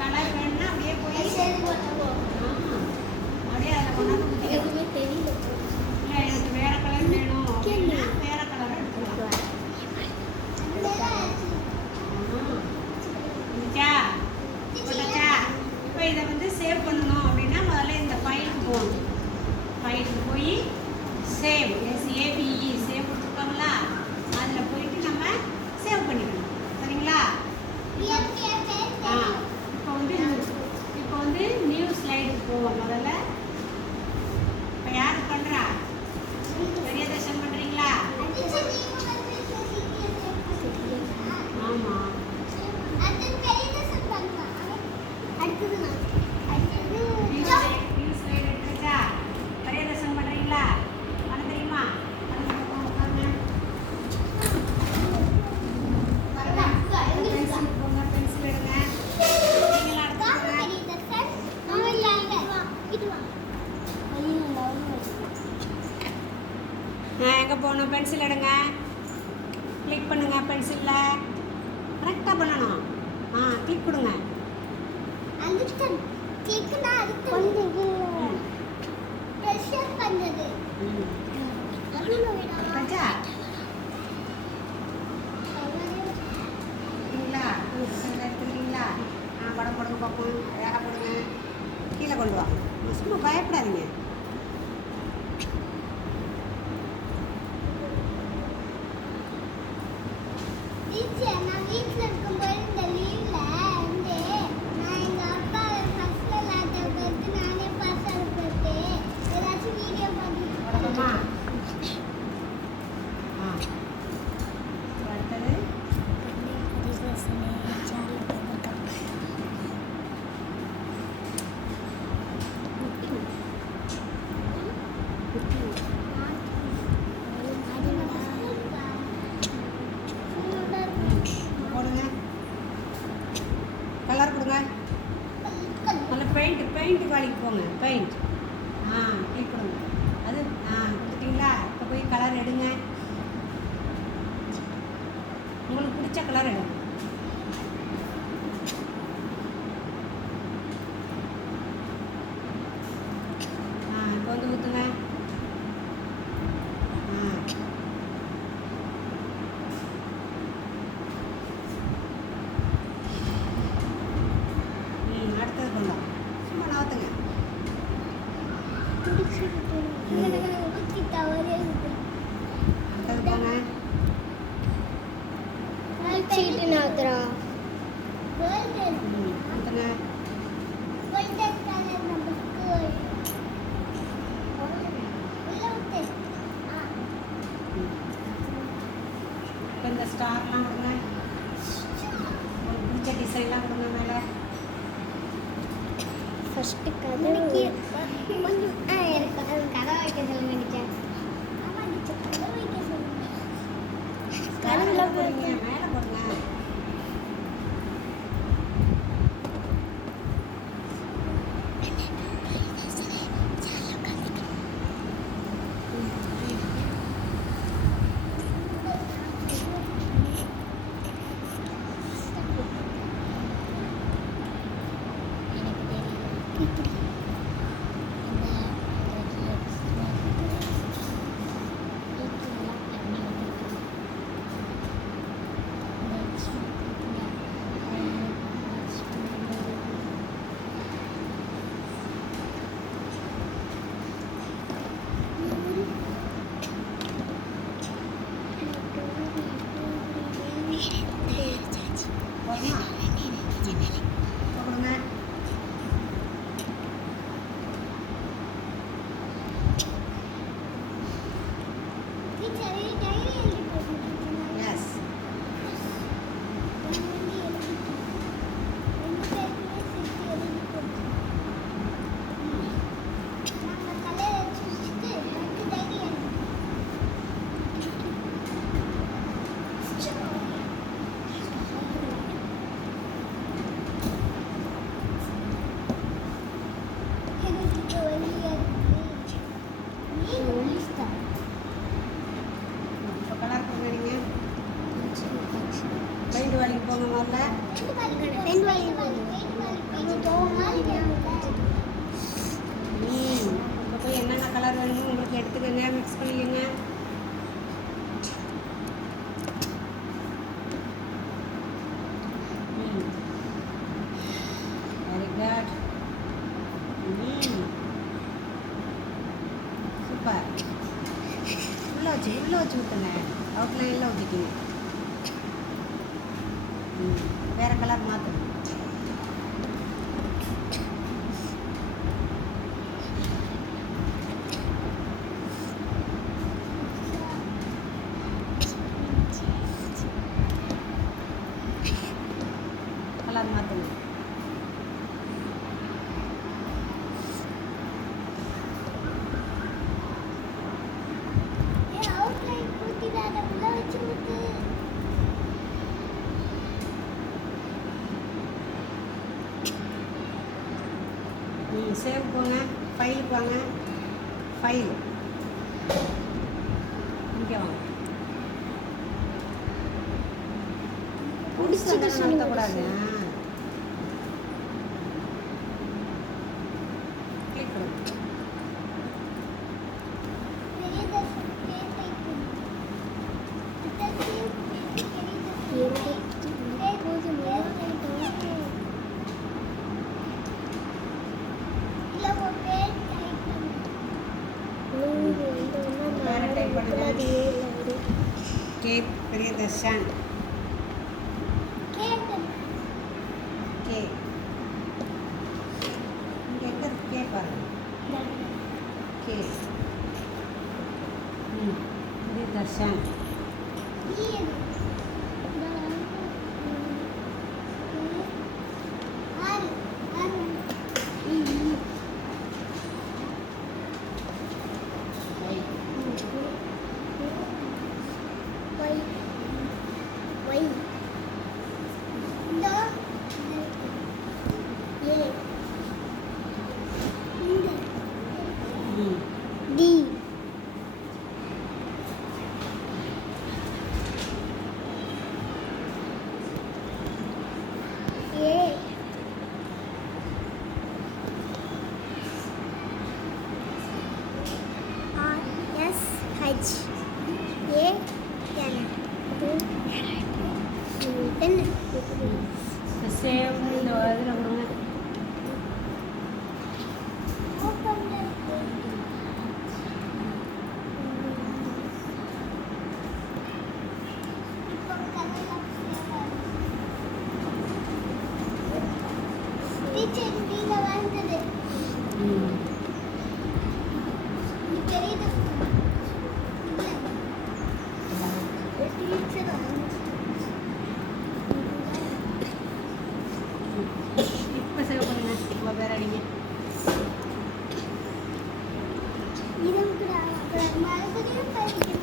Colour வேணும்னா அப்படியே போய் அப்படியே அதில் கொண்டாந்து ஊற்றிக்கலாம். தெரியல. இல்லை எனக்கு வேறு கலர் வேணும் அப்படின்னா வேறு கலரை எடுத்துக்கலாம். இருந்துச்சா போட்டாச்சா? இப்போ இதை வந்து சேவ் பண்ணணும் அப்படின்னா முதல்ல இந்த ஃபைலுக்கு போகணும். ஃபைலுக்கு போய் சேவ் SAVE சேவ் கொடுத்துருப்பாங்களா, அதில் போயிட்டு நம்ம சேவ் பண்ணிக்கணும். சரிங்களா? இப்போ வந்து நியூ ஸ்லைடுக்கு போவோம். முதல்ல இப்போ யார் பண்ணுறா? பெரியதர்ஷன் பண்ணுறீங்களா? ஆமாம். New slide எடுத்துச்சா? பெரியதர்ஷன் பண்ணுறீங்களா? பண்ண தெரியுமா? பென்சில் எடுங்க. எங்கே போகணும்? பென்சில் எடுங்க. கிளிக் பண்ணுங்க. பென்சிலில் கரெக்டாக பண்ணணும். கிளிக் கொடுங்க. எடுத்துக்கிறீங்களா? படம் போடுங்க பார்ப்போம். அழகாக போடுங்க. கீழே கொண்டு வா. சும்மா பயப்படாதீங்க. நான் வீட்டில் இருக்கும்போது இந்த லீவில் வந்து நான் எங்கள் அப்பா ஃபர்ஸ்ட் லேட்டர் பார்த்து நானே பாஸ் ஆகிட்டு ஏதாச்சும் வீடியோ போடணுமா? அடுத்தது போடுங்க. கலர் கொடுங்க. நல்ல பெயிண்ட் வேலைக்கு போங்க. பெயிண்ட் கிளிக் கொடுங்க. அது கொடுத்துட்டீங்களா? இப்போ போய் கலர் எடுங்க. உங்களுக்கு பிடிச்ச கலர் எடுங்க. இப்போ வந்து ஊற்றுங்க. அடுத்தது பண்ணலாம். சும்மா நகர்த்துங்க. அடுத்தது போங்க. ஊற்றுங்க. இப்போ இந்த ஸ்டார்லாம் கொடுங்க. உங்களுக்கு பிடிச்ச டிசைன்லாம் கொடுங்க. மேலே ஃபர்ஸ்ட்டு கதை எனக்கு அது கதை வைக்க சொல்லுங்க டீச்சர். ஆமாம் டீச்சர், கதை வைக்க சொல்லுங்க. கதைலாம் போடுங்க. மேலே போடுங்க. வேலைக்கு போங்க முதல்ல. இப்போ போய் என்னென்ன கலர் வேணுமோ உங்களுக்கு எடுத்துக்கோங்க, மிக்ஸ் பண்ணிக்கோங்க. Very good. சூப்பர். உள்ளே வச்சு ஊற்றுங்க. அவுட்லைனில் ஊற்றிக்கிங்க. வேறு கலர் மாற்றுங்க. கலர் மாற்றுங்க. சேவ் போங்க, ஃபைலுக்கு வாங்க. ஃபைல் இங்கே வாங்க. பிடிச்சது நடத்தக்கூடாது. கிளிக் பண்ணுங்க. பேரை டைப் பண்ணுங்க. கே பிரியதர்ஷன். கே இங்கே எங்கே கே பாருங்க. கே பிரியதர்ஷன். சேவ் இந்த இதில் கொடுங்க. இப்போ சேவ் பண்ணுங்க. இப்போ வேற அடிங்க. இது மறுபடியும்